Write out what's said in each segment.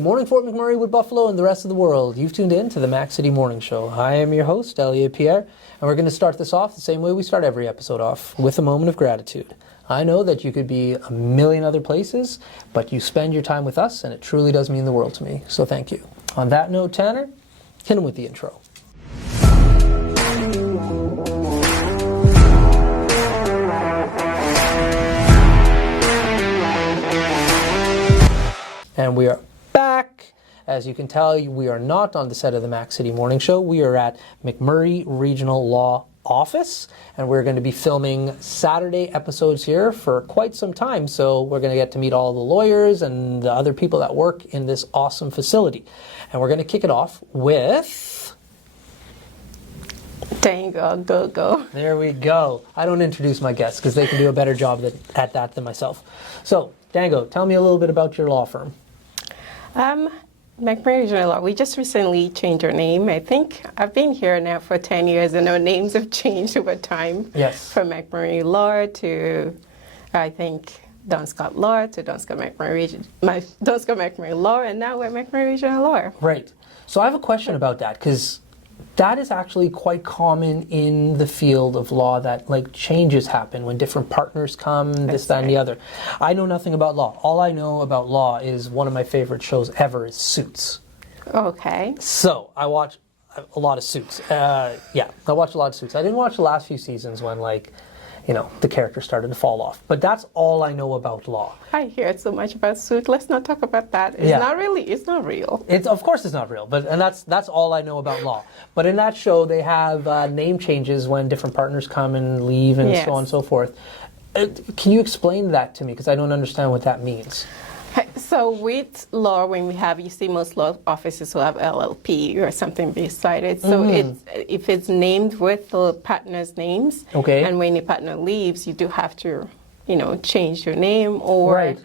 Good morning, Fort McMurray, Wood Buffalo, and the rest of the world. You've tuned in to the Mac City Morning Show. I am your host, Elliot Pierre, and we're going to start this off the same way we start every episode off, with a moment of gratitude. I know that you could be a million other places, but you spend your time with us, and it truly does mean the world to me. So thank you. On that note, Tanner, hit him with the intro. And we are back. As you can tell, we are not on the set of the Mac City Morning Show. We are at McMurray Regional Law Office, and we're going to be filming Saturday episodes here for quite some time. So we're going to get to meet all the lawyers and the other people that work in this awesome facility. And we're going to kick it off with... Dango Gogo. There we go. I don't introduce my guests because they can do a better job at that than myself. So, Dango, tell me a little bit about your law firm. McMurray Regional Law. We just recently changed our name. I think I've been here now for 10 years, and our names have changed over time. Yes. From McMurray Law to, I think, Don Scott Law to Don Scott McMurray Law, and now we're McMurray Regional Law. Right. So I have a question about that, because that is actually quite common in the field of law, that like changes happen when different partners come, this, that, and the other. I know nothing about law. All I know about law is one of my favorite shows ever is Suits. Okay. So I watch a lot of Suits. I watch a lot of Suits. I didn't watch the last few seasons when the character started to fall off. But that's all I know about law. I hear so much about Suit. Let's not talk about that. It's not real. Of course it's not real, and that's all I know about law. But in that show, they have name changes when different partners come and leave and so on and so forth. Can you explain that to me? Because I don't understand what that means. So with law, when you see most law offices will have LLP or something beside it. So if it's named with the partner's names, okay, and when the partner leaves, you do have to, change your name, or, right,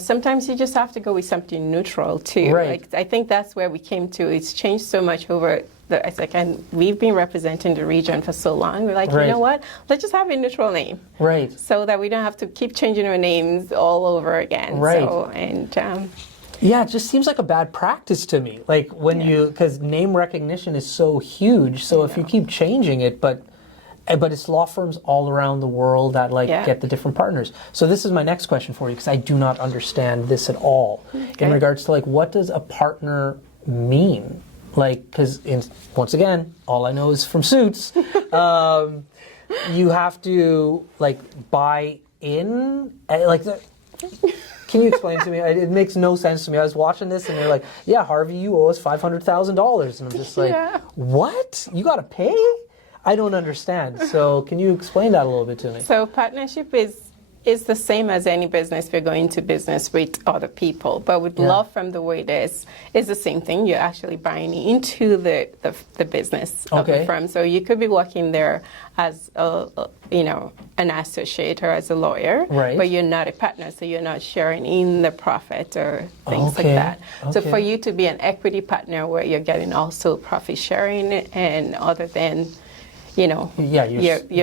sometimes you just have to go with something neutral too. Right. Like, I think that's where we came to. It's changed so much over. And we've been representing the region for so long. We're like, right, you know what? Let's just have a neutral name, right? So that we don't have to keep changing our names all over again. Right. Yeah, it just seems like a bad practice to me. Like because name recognition is so huge. So if you keep changing it, but it's law firms all around the world that get the different partners. So this is my next question for you, because I do not understand this at all in regards to what does a partner mean? Because once again, all I know is from Suits. You have to buy in. Can you explain to me? It makes no sense to me. I was watching this, and they're like, "Yeah, Harvey, you owe us $500,000," and I'm just like, "What? You got to pay?" I don't understand. So can you explain that a little bit to me? So partnership is the same as any business if you're going to business with other people. But with law firm, the way it is the same thing. You're actually buying into the business of the firm. So you could be working there as an associate or as a lawyer, right, but you're not a partner, so you're not sharing in the profit or things like that. So for you to be an equity partner where you're getting also profit sharing and other than your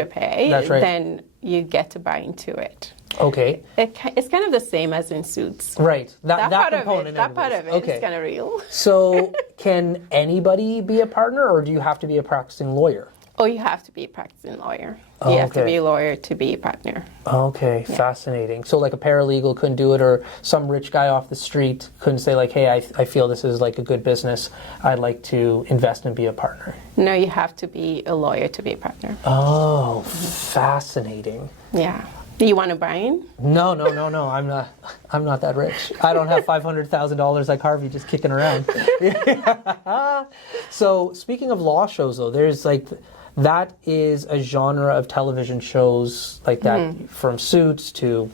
pay, that's right, then you get to buy into it. Okay. It's kind of the same as in Suits. Right. That part component. That part of it is kind of real. So can anybody be a partner, or do you have to be a practicing lawyer? Oh, you have to be a practicing lawyer. You have to be a lawyer to be a partner. Okay, fascinating. So a paralegal couldn't do it, or some rich guy off the street couldn't say hey, I feel this is a good business. I'd like to invest and be a partner. No, you have to be a lawyer to be a partner. Oh, fascinating. Yeah. Do you want to buy in? No. I'm not that rich. I don't have $500,000 like Harvey just kicking around. So speaking of law shows, though, there's that is a genre of television shows that, from Suits to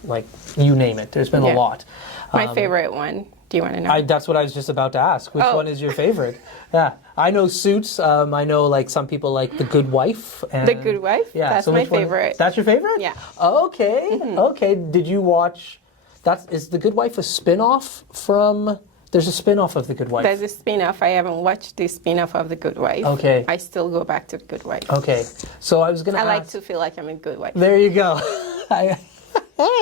you name it. There's been a lot. My favorite one. Do you want to know? That's what I was just about to ask. Which one is your favorite? Yeah, I know Suits. I know some people like The Good Wife. And, The Good Wife? Yeah, that's my favorite. That's your favorite? Yeah. Okay. Okay. Did you watch? Is The Good Wife a spin-off from? There's a spin-off of The Good Wife. There's a spin-off. I haven't watched the spin-off of The Good Wife. Okay. I still go back to The Good Wife. Okay. So I was going to ask. I like to feel like I'm a good wife. There you go.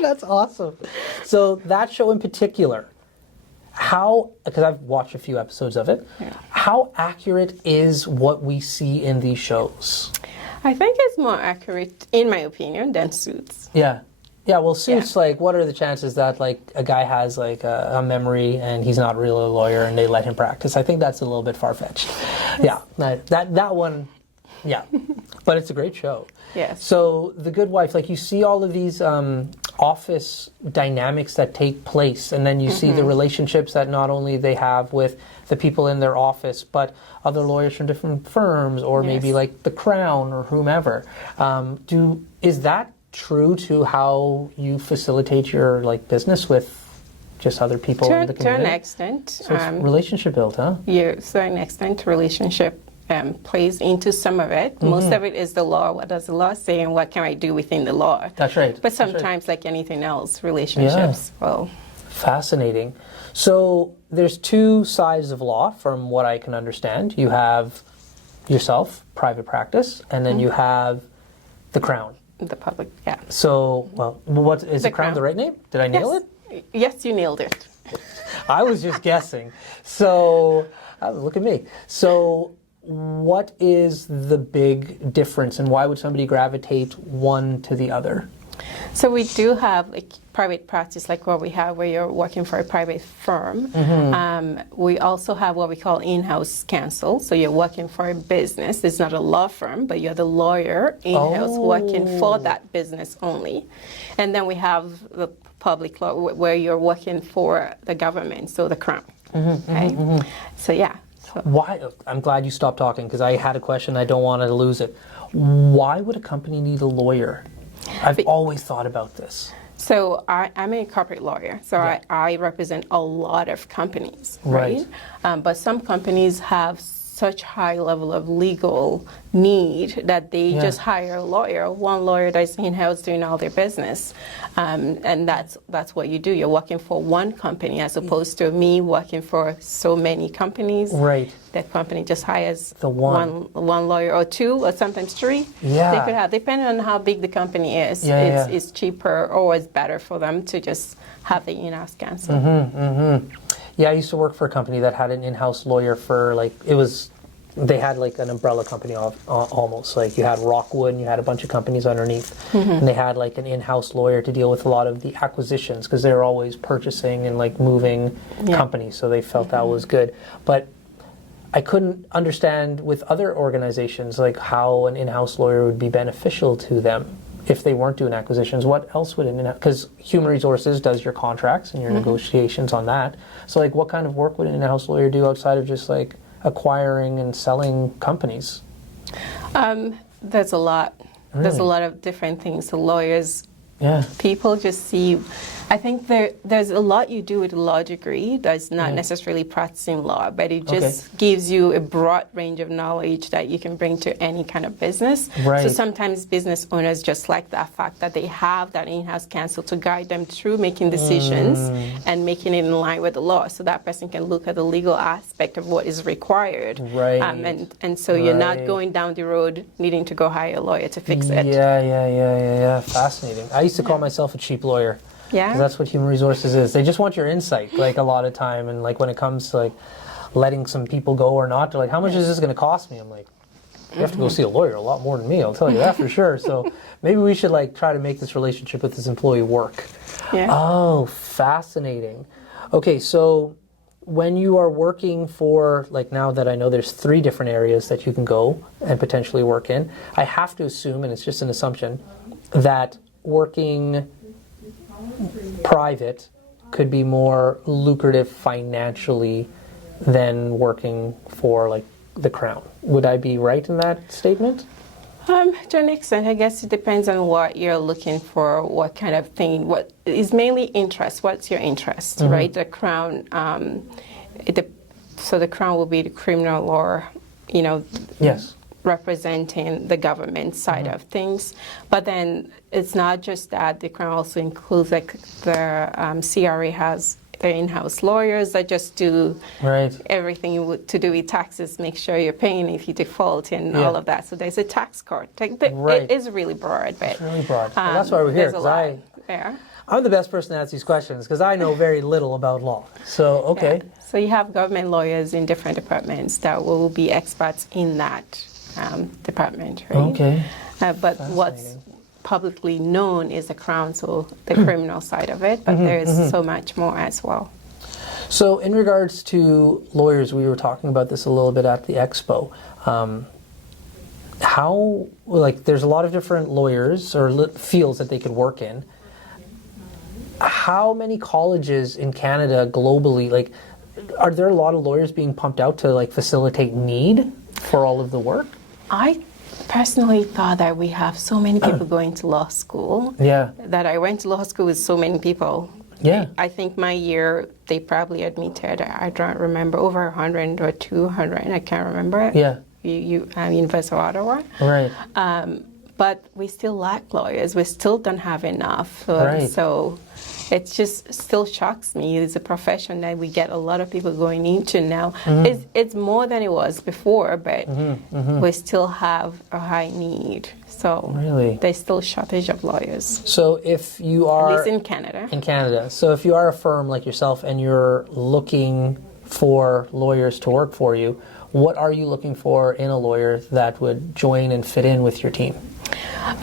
That's awesome. So that show in particular, because I've watched a few episodes of it, how accurate is what we see in these shows? I think it's more accurate, in my opinion, than Suits. Yeah. Yeah, well, Suits, like, what are the chances that, like, a guy has, like, a memory and he's not really a lawyer and they let him practice? I think that's a little bit far-fetched. Yeah, that one, yeah. But it's a great show. Yes. So, The Good Wife, like, you see all of these office dynamics that take place, and then you see the relationships that not only they have with the people in their office, but other lawyers from different firms, or maybe, like, the Crown or whomever. Is that true to how you facilitate your business with just other people in the community? To an extent. So it's relationship built, huh? Yeah, to an extent, relationship plays into some of it. Most of it is the law. What does the law say, and what can I do within the law? That's right. But sometimes, like anything else, relationships. Well, fascinating. So there's two sides of law, from what I can understand. You have yourself, private practice, and then you have the Crown. The public, yeah. So, well, what is the Crown the right name? Did I nail it? Yes, you nailed it. I was just guessing. So, look at me. So, what is the big difference, and why would somebody gravitate one to the other? So we do have private practice, like what we have where you're working for a private firm. We also have what we call in-house counsel. So you're working for a business. It's not a law firm, but you're the lawyer in-house working for that business only. And then we have the public law where you're working for the government, so the Crown. So yeah. Why? I'm glad you stopped talking, because I had a question. I don't want to lose it. Why would a company need a lawyer? I've always thought about this. So I'm a corporate lawyer, so I represent a lot of companies, right? But some companies have such high level of legal need that they just hire a lawyer, one lawyer that's in-house doing all their business. And that's what you do. You're working for one company as opposed to me working for so many companies. Right. That company just hires the one lawyer or two or sometimes three. Yeah. They could have, depending on how big the company is. It's cheaper or it's better for them to just have the in-house counsel. Yeah, I used to work for a company that had an in-house lawyer for they had like an umbrella company almost. Like you had Rockwood and you had a bunch of companies underneath. And they had like an in-house lawyer to deal with a lot of the acquisitions, because they were always purchasing and like moving companies. So they felt that was good. But I couldn't understand with other organizations like how an in-house lawyer would be beneficial to them if they weren't doing acquisitions. What else would an in-house, because human resources does your contracts and your negotiations on that. So like what kind of work would an in-house lawyer do outside of just like acquiring and selling companies? There's a lot. Really? There's a lot of different things. The lawyers, people just see, I think there's a lot you do with a law degree that's not necessarily practicing law, but it just gives you a broad range of knowledge that you can bring to any kind of business. Right. So sometimes business owners just like that fact that they have that in-house counsel to guide them through making decisions and making it in line with the law. So that person can look at the legal aspect of what is required. Right. And so you're not going down the road needing to go hire a lawyer to fix it. Yeah. Fascinating. I used to call myself a cheap lawyer. Yeah. Because that's what human resources is. They just want your insight, like a lot of time. And like when it comes to like letting some people go or not, they're like, how much is this going to cost me? I'm like, you have to go see a lawyer a lot more than me, I'll tell you that for sure. So maybe we should like try to make this relationship with this employee work. Yeah. Oh, fascinating. Okay, so when you are working for, like now that I know there's 3 different areas that you can go and potentially work in, I have to assume, and it's just an assumption, that working private could be more lucrative financially than working for like the Crown. Would I be right in that statement? To an extent, I guess it depends on what you're looking for, what kind of thing, what is mainly interest. What's your interest, right? The Crown, so the Crown will be the criminal law, Yes. representing the government side of things. But then it's not just that. The Crown also includes like the CRA has their in-house lawyers that just do everything to do with taxes, make sure you're paying if you default and all of that. So there's a tax court. It is really broad. But it's really broad. Well, that's why we're here. There's a lot there. I'm the best person to ask these questions because I know very little about law. So, okay. Yeah. So you have government lawyers in different departments that will be experts in that department, right? Okay. But what's publicly known is the Crown, so the criminal side of it, but there's so much more as well. So in regards to lawyers, we were talking about this a little bit at the expo. How, like, there's a lot of different lawyers or fields that they could work in. How many colleges in Canada globally, like, are there a lot of lawyers being pumped out to, like, facilitate need for all of the work? I personally thought that we have so many people going to law school. Yeah. That I went to law school with so many people. Yeah. I think my year, they probably admitted, I don't remember, over 100 or 200, I can't remember. Yeah. University of Ottawa. Right. But we still lack lawyers. We still don't have enough. Right. So it just still shocks me. It's a profession that we get a lot of people going into now. It's more than it was before, but we still have a high need. So really? there's still shortage of lawyers. So if you are... At least in Canada. In Canada. So if you are a firm like yourself and you're looking for lawyers to work for you, what are you looking for in a lawyer that would join and fit in with your team?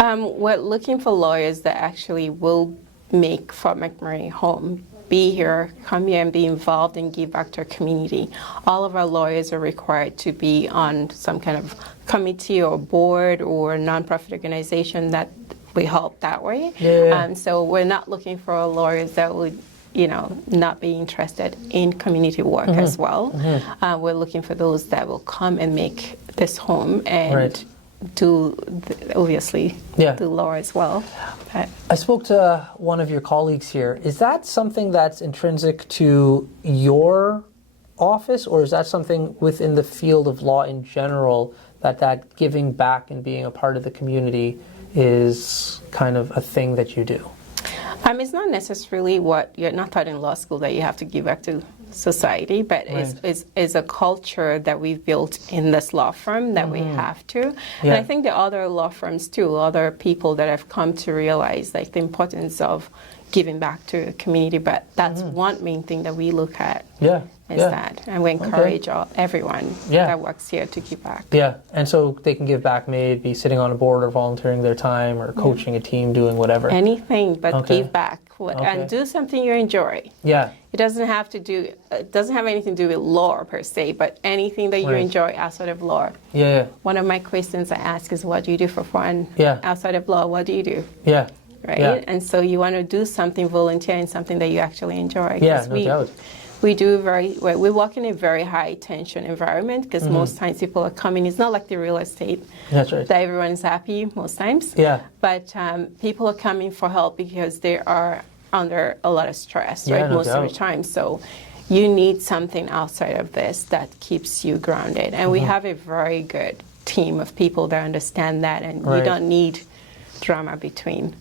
We're looking for lawyers that actually will make Fort McMurray home. Be here, come here and be involved and give back to our community. All of our lawyers are required to be on some kind of committee or board or nonprofit organization that we help that way. Yeah. So we're not looking for lawyers that would, not be interested in community work as well. We're looking for those that will come and make this home and do law as well. I spoke to one of your colleagues here. Is that something that's intrinsic to your office, or is that something within the field of law in general that giving back and being a part of the community is kind of a thing that you do? It's not necessarily what you're not taught in law school that you have to give back to society, but it's a culture that we've built in this law firm that we have to. And I think the other law firms too, other people that have come to realize like the importance of giving back to the community, but that's one main thing that we look at. That, and we encourage everyone that works here to give back. Yeah, and so they can give back, maybe sitting on a board or volunteering their time or coaching a team, doing whatever. Anything but give back and do something you enjoy. Yeah. It doesn't have anything to do with law per se, but anything that you enjoy outside of law. Yeah. One of my questions I ask is, what do you do for fun? Outside of law, what do you do? Yeah. Right? Yeah. And so you want to do something, volunteer in something that you actually enjoy. Yeah, no doubt. We work in a very high tension environment because most times people are coming. It's not like the real estate. That's right. That everyone is happy most times. Yeah. But people are coming for help because they are under a lot of stress, right? Most of the time. So you need something outside of this that keeps you grounded. And we have a very good team of people that understand that, and you don't need drama between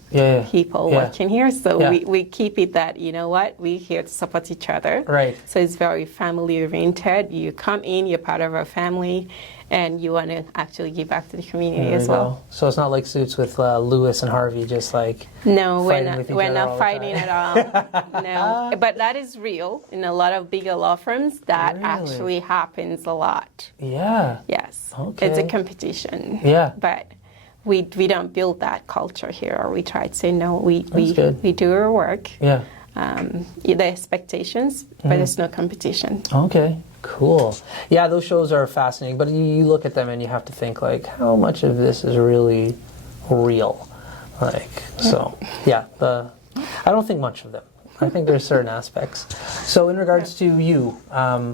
people working here. So we keep it that, we're here to support each other. Right. So it's very family oriented. You come in, you're part of our family, and you want to actually give back to the community as well. So it's not like Suits with Lewis and Harvey, just like we're not fighting at all. No, but that is real in a lot of bigger law firms. That actually happens a lot. Yeah. Yes. Okay. It's a competition. Yeah. But we don't build that culture here, or we try to say no. We do our work. Yeah. The expectations, but there's no competition. Okay. Cool. Yeah, those shows are fascinating, but you look at them and you have to think, like, how much of this is really real? I don't think much of them. I think there's certain aspects. So in regards to you,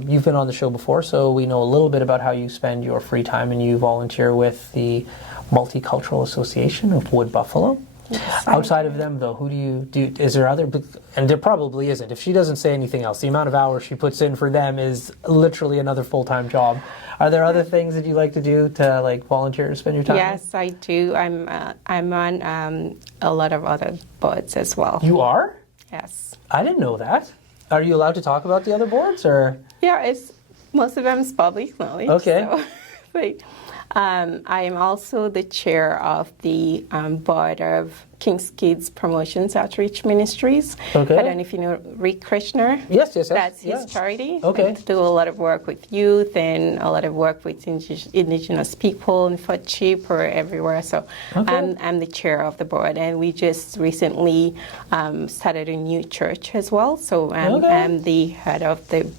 you've been on the show before, so we know a little bit about how you spend your free time, and you volunteer with the Multicultural Association of Wood Buffalo. Yes, outside of them, though, who do you do? Is there other? And there probably isn't. If she doesn't say anything else, the amount of hours she puts in for them is literally another full-time job. Are there other things that you like to do to like volunteer to spend your time? Yes, I do. I'm on a lot of other boards as well. You are? Yes. I didn't know that. Are you allowed to talk about the other boards, or? Yeah, most of them is public knowledge. Okay. So, I am also the chair of the board of King's Kids Promotions Outreach Ministries. Okay. I don't know if you know Rick Krishner. Yes. That's his charity. Okay. I do a lot of work with youth and a lot of work with indigenous people in Fudchip or everywhere. So I'm the chair of the board, and we just recently started a new church as well. So I'm the head of the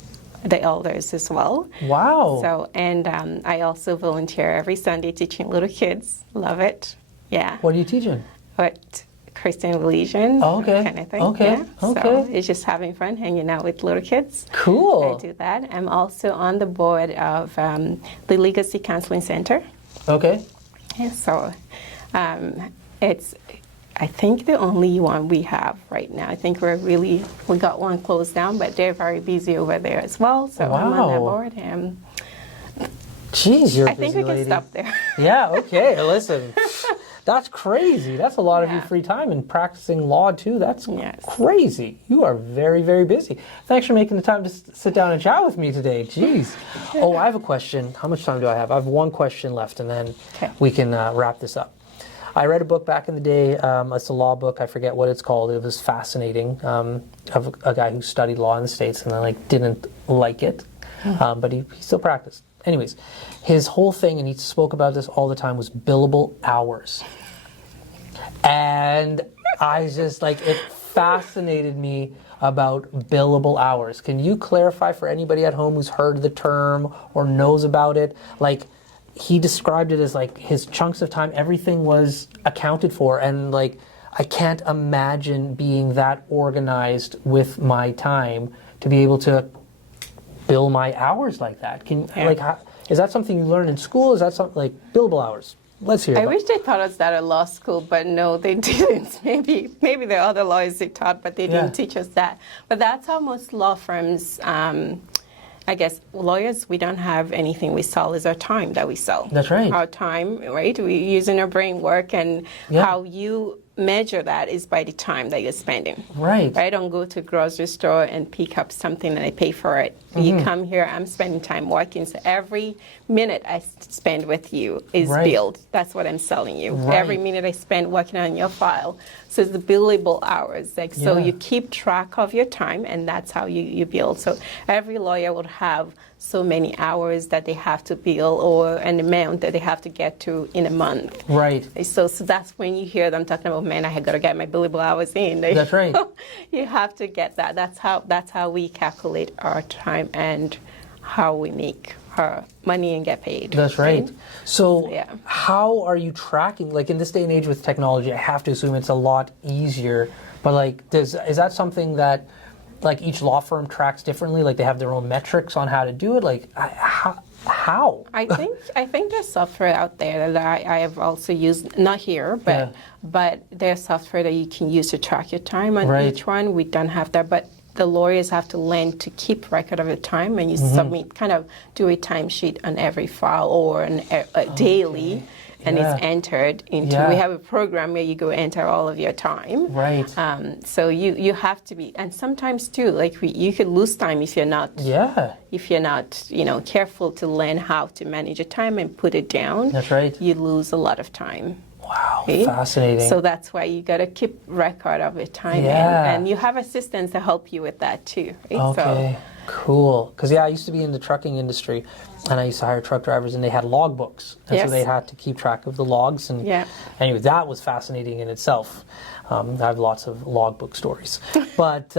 elders as well. Wow. So, and I also volunteer every Sunday teaching little kids. Love it. Yeah. What are you teaching? What? Christian religion. Kind of thing. Okay. Yeah. So it's just having fun, hanging out with little kids. Cool. I do that. I'm also on the board of the Legacy Counseling Center. Okay. Yeah, so it's, I think, the only one we have right now. I think we got one closed down, but they're very busy over there as well. So I'm on that board. Jeez, you're a I think busy we can lady. stop there. Yeah, okay. Listen, that's crazy. That's a lot of your free time, and practicing law too. That's crazy. You are very, very busy. Thanks for making the time to sit down and chat with me today. Jeez. Oh, I have a question. How much time do I have? I have one question left, and then we can wrap this up. I read a book back in the day. It's a law book. I forget what it's called. It was fascinating. Of a guy who studied law in the States and then didn't like it, but he still practiced. Anyways, his whole thing, and he spoke about this all the time, was billable hours. And I just it fascinated me about billable hours. Can you clarify for anybody at home who's heard the term or knows about it? He described it as his chunks of time, everything was accounted for, and I can't imagine being that organized with my time to be able to bill my hours like that. Is that something you learn in school? Is that something billable hours? Let's hear. I wish they taught us that at law school, but no, they didn't. Maybe there are other lawyers they taught, but they didn't teach us that. But that's how most law firms. I guess lawyers, we don't have anything we sell. Is our time that we sell. That's right. Our time, right? We're using our brain work, and how you measure that is by the time that you're spending. Right. I don't go to a grocery store and pick up something and I pay for it. You come here, I'm spending time working, so every minute I spend with you is billed. That's what I'm selling you. Every minute I spend working on your file. So it's the billable hours. So you keep track of your time, and that's how you bill. So every lawyer would have so many hours that they have to bill, or an amount that they have to get to in a month. Right. So that's when you hear them talking about, man, I got to get my billable hours in. That's right. You have to get that. That's how we calculate our time and how we make our money and get paid. That's right. So how are you tracking, in this day and age with technology, I have to assume it's a lot easier, but is that something that each law firm tracks differently? They have their own metrics on how to do it? How? I think there's software out there that I have also used, not here, but there's software that you can use to track your time on each one. We don't have that, but the lawyers have to learn to keep record of the time, and you submit, do a timesheet on every file or daily. And it's entered into, we have a program where you go enter all of your time. Right. So you have to be, and sometimes too, you could lose time if you're not, careful to learn how to manage your time and put it down. That's right. You lose a lot of time. Wow, fascinating. So that's why you got to keep record of your time, and you have assistants to help you with that too. Right? Okay. Cool. Because I used to be in the trucking industry, and I used to hire truck drivers, and they had log books, and so they had to keep track of the logs. And anyway, that was fascinating in itself. I have lots of logbook stories, but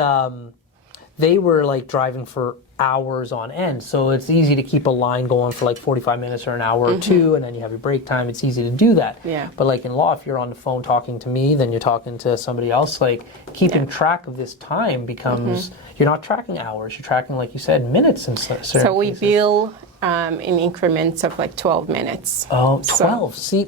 they were driving for hours on end, so it's easy to keep a line going for 45 minutes or an hour or two, and then you have your break time. It's easy to do that. But in law, if you're on the phone talking to me, then you're talking to somebody else. Keeping track of this time becomes, you're not tracking hours, you're tracking, like you said, minutes in certain cases. So we bill in increments of 12 minutes. Oh, 12. See,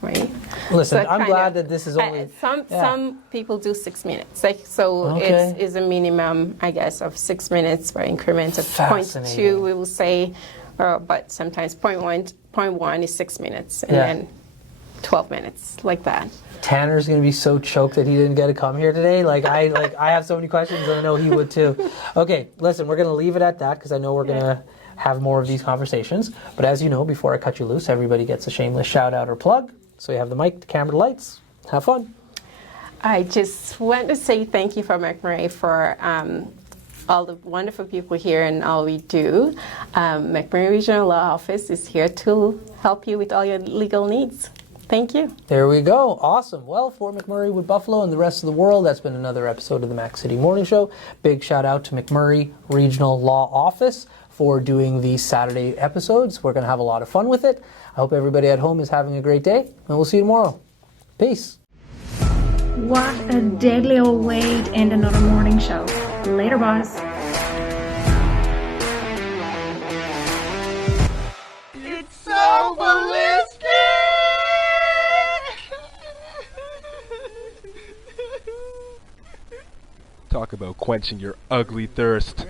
right. Listen, I'm glad that this is only... Some people do 6 minutes. It's a minimum, I guess, of 6 minutes for increments of 0.2, we will say, but sometimes 0.1 is 6 minutes, and then 12 minutes, like that. Tanner's going to be so choked that he didn't get to come here today. I have so many questions, and I know he would too. Okay, listen, we're going to leave it at that because I know we're going to have more of these conversations. But as you know, before I cut you loose, everybody gets a shameless shout out or plug. So you have the mic, the camera, the lights. Have fun. I just want to say thank you for McMurray for all the wonderful people here and all we do. McMurray Regional Law Office is here to help you with all your legal needs. Thank you. There we go. Awesome. Well, for McMurray with Buffalo and the rest of the world, that's been another episode of the Mac City Morning Show. Big shout out to McMurray Regional Law Office for doing these Saturday episodes. We're going to have a lot of fun with it. I hope everybody at home is having a great day, and we'll see you tomorrow. Peace. What a deadly old way to end another morning show. Later, boss. It's so ballistic! Talk about quenching your ugly thirst.